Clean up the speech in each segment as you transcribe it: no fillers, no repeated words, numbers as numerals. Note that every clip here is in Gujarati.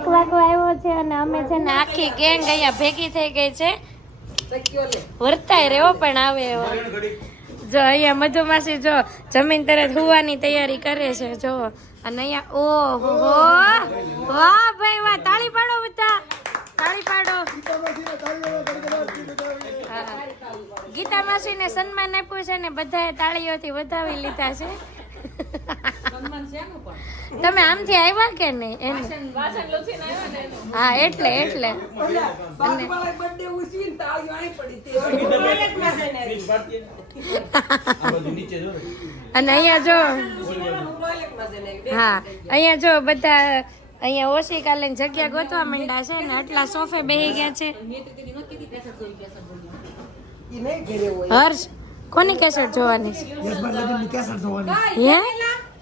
કેક વાગવા આવ્યો છે અને અમે છે ને આખી ગેંગ અહીંયા ભેગી થઈ ગઈ છે. વર્તાય રેવો પણ આવે એવો. જો અહીંયા મધુમાસી જો જમીન તરત હુવાની તૈયારી કરે છે જો. અને અહીંયા ઓહો વાહ ભાઈ વાહ, તાળી પાડો બધા, તાળી પાડો. ગીતા માસી ને સન્માન આપ્યું છે ને બધાએ તાળીઓથી વધાવી લીધા છે. તમે આમથી આવ્યા કે નહીં? હા એટલે અને અહીંયા જો હા અહીંયા જો બધા અહીંયા ઓછી કાલે જગ્યા ગોતવા માંડ્યા છે ને આટલા સોફે બેહી ગયા છે. હર્ષ કોની કેસેટ જોવાની છે?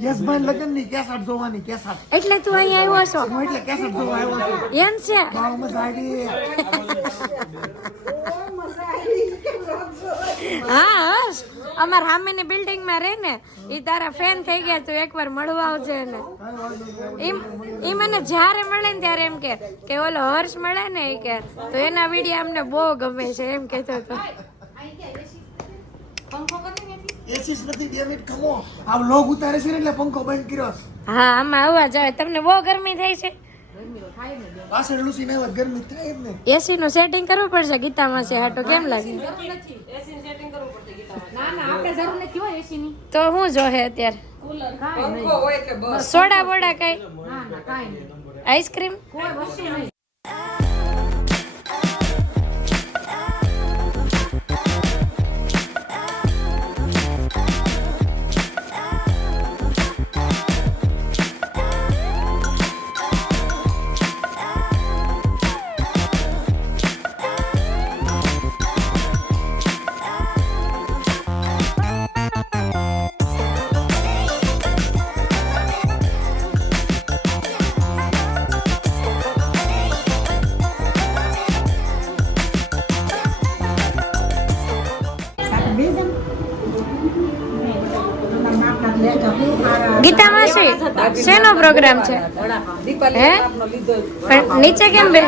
યશભાઈ લગનની કેસેટ જોવાની. કેસેટ એટલે તું અહીંયા આવ્યો છો? હું એટલે કેસેટ જોવા આવ્યો છું. એમ છે? બહુ મજા આવી. હા હર્ષ, અમાર સામેની બિલ્ડિંગ માં રહે ને ઈ તારા ફેન થઈ ગયા, તું એકવાર મળવા આવજે ને. ઈ મને જ્યારે મળે ને ત્યારે એમ કે ઓલો હર્ષ મળે ને ઈ કે તો એના વિડીયો અમને બહુ ગમે છે એમ કહેતો હતો. એસીસ નથી ડેવિડ ખમો આ લોગ ઉતારે છે ને એટલે પંખો બંધ કર્યો. હા આમાં આવવા જાવ. તમને બહુ ગરમી થાય છે? પાછળ લુસી ને વાત ગરમી થાય ને. એસી નું સેટિંગ કરવું પડશે ગીતામાં છે હાટો. કેમ લાગે? એસી નું સેટિંગ કરવું પડશે ગીતામાં. ના ના આપણે જરૂર નથી હોય એસી ની. તો હું જોહે અત્યારે કુલર પંખો હોય એટલે બસ. સોડા બોડા કઈ? ના ના કાઈ નહીં. આઈસ્ક્રીમ કોઈ વસ્તુ નહીં. ગીતા માસી શેનો પ્રોગ્રામ છે? હે પણ નીચે કેમ બે?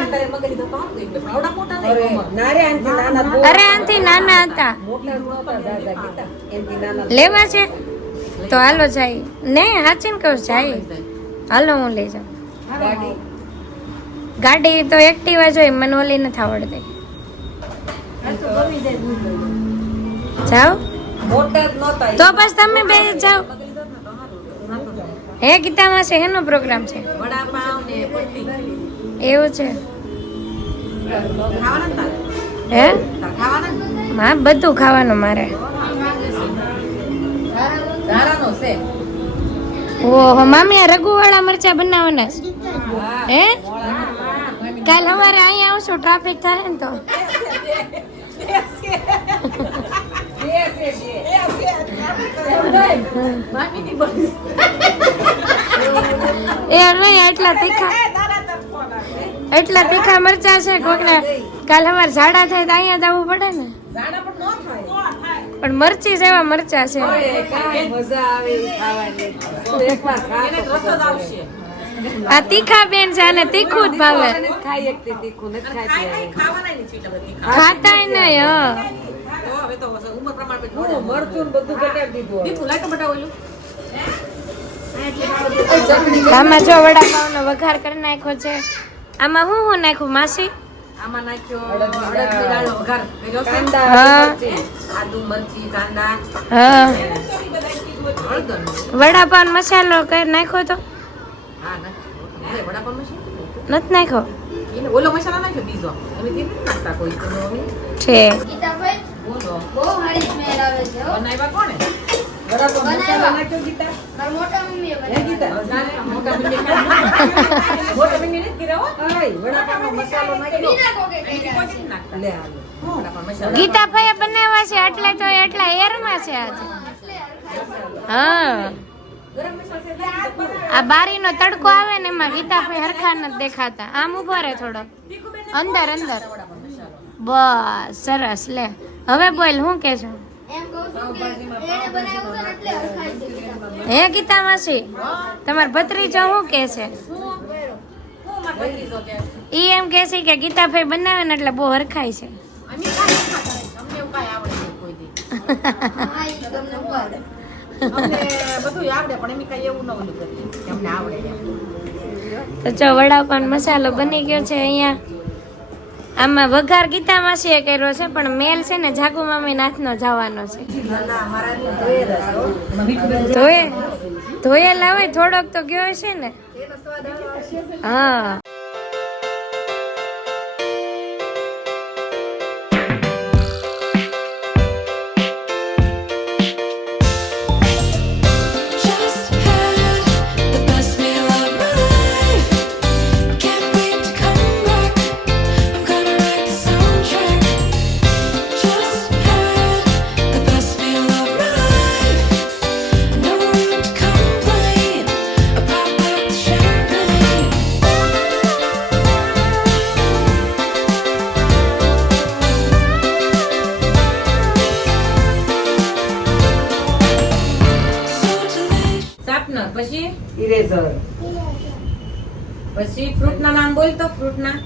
અરે આનથી નાના હતા લેવા છે તો હાલો જાય ને. હાચીને કહું જાય હાલો હું લઈ જાઉં. ગાડી તો એક્ટિવા જોઈ, મને ઓલી નથી આવડતી. જાઓ તો બસ તમે બે જાઓ. હે ગીતા માસી હેનો પ્રોગ્રામ છે? એવું છે? હે હા બધું ખાવાનું મારે. ઓહો મામી આ રઘુવાળા મરચા બનાવવાના છે? હે કાલ સવારે અહીંયા આવશું, ટ્રાફિક થાય ને તો. એટલા તીખા મરચા છે કોકને કાલ સવારે ઝાડા થાય તો અહીંયા જવું પડે ને. પણ મરચી જેવા મરચા છે. આ તીખા બેન છે અને તીખું જ ભાવે. ખાતા નહીં. આમાં જો વડાપાવ નો વઘાર કરી નાખ્યો છે. આમાં હું નાખ્યું માસી? આમાં નાખ્યો અડદની દાળનો વઘાર કર્યો છે. આદુ મરચી કાંદા. હા વડાપાવ મસાલો કઈ નાખ્યો તો? હા નથી વડાપાવ મસાલો નથી નાખ્યો. એને ઓલો મસાલા નાખ્યો બીજો. અમે તે નાખતા કોઈ છે. ગીતાભાઈ બોલો બહુ હારી સ્મેલ આવે છે. બનાવ્યા કોણે? વડાપાવ મસાલા નાખ્યો ગીતા? માર મોટા મમ્મીએ બનાવ્યા. ગીતા મોટા મમ્મીએ મોટા મમ્મીએ ને કીરાવો. આય વડાપાવ મસાલો નાખ્યો. બીજા કોકે નાખતા લે આલો. વડાપાવ મસાલા ગીતાભાઈએ બનાવ્યા છે એટલે તો એટલા એરમાં છે આજે. હા આ બારીનો તડકો આવે ને એમાં ગીતાભાઈ હરખા નથી દેખાતા. આમ ઉભો રહે થોડો અંદર અંદર. બસ સરસ. લે હવે બોલ હું કે છો? હે ગીતા માસી તમાર ભત્રીજો શું કે છે? ઈ એમ કે છે કે ગીતાભાઈ બનાવે ને એટલે બહુ હરખાય છે. તો જો વડાપાવ મસાલો બની ગયો છે અહીંયા. આમાં વઘાર ગીતા માસીએ કર્યો છે પણ મેલ છે ને જાગુ મામી નાથનો જવાનો છે. ધોયેલા હોય થોડોક તો ગયો હશે ને. હા પછી ઇરેઝર પછી ફ્રૂટ ના નામ બોલ તો ફ્રૂટ ના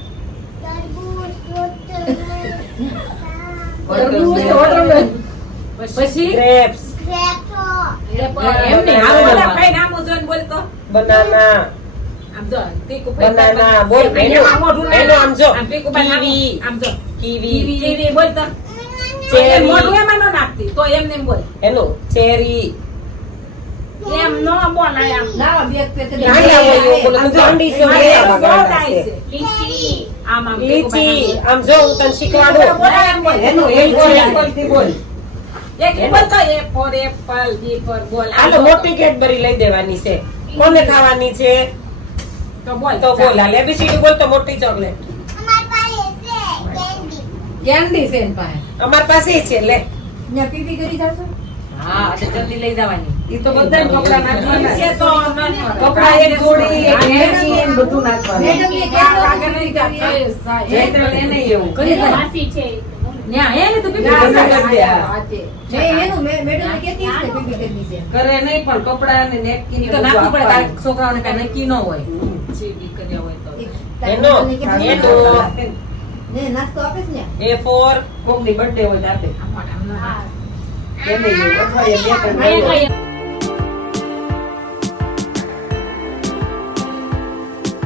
પછી ગ્રેપ્સ એમને આ બધા કઈ નામ જોઈને બોલ તો બનાના આમ જો ટીકુ બનાના બોલ એનો આમ જો કીવી આમ જો કીવી કીવી બોલ તો ચેરી મોઢું એમાં ન નાખતી તો એમને બોલ એનો ચેરી એમ નો બોલાય આમ ના લીચી આમ જો હું તને શીખવાડું એનું એપલ થી બોલ એક બોલ તો એ ફોર એપલ બી ફોર બોલ હાલો મોટી કેડબરી લઈ દેવાની છે કોને ખાવાની છે તો બોલ હાલ એબીસીડી બોલ તો મોટી ચોકલેટ કેન્ડી છે પાસે અમાર પાસે છે લે ન્યા પીપી કરી જાશો હા એટલે જલ્દી લઈ જવાની ઈ તો બધા કપડા નાખવાના છે તો કપડા એક જોડી એક હેરચી એમ બધું નાખવાનું મેડમ ને આગળ નહીં જાતા જૈત્ર એને એવું કરી વાસી છે ન્યા એને તો પીપી ના, કરી કરી દે. દે એનું મેડમ ને કેતી છે પીપી કરી છે કરે નહીં પણ કપડા ને નેપકિન ઈ તો નાખવું પડે તારે છોકરાઓને કઈ નક્કી ન હોય જે બી કર્યા હોય તો એનો એનો ને નાસ્તો આપે છે ને A4 કોકની બર્થડે હોય તો આપે આમ એને એવું અઠવાડિયે બે ત્રણ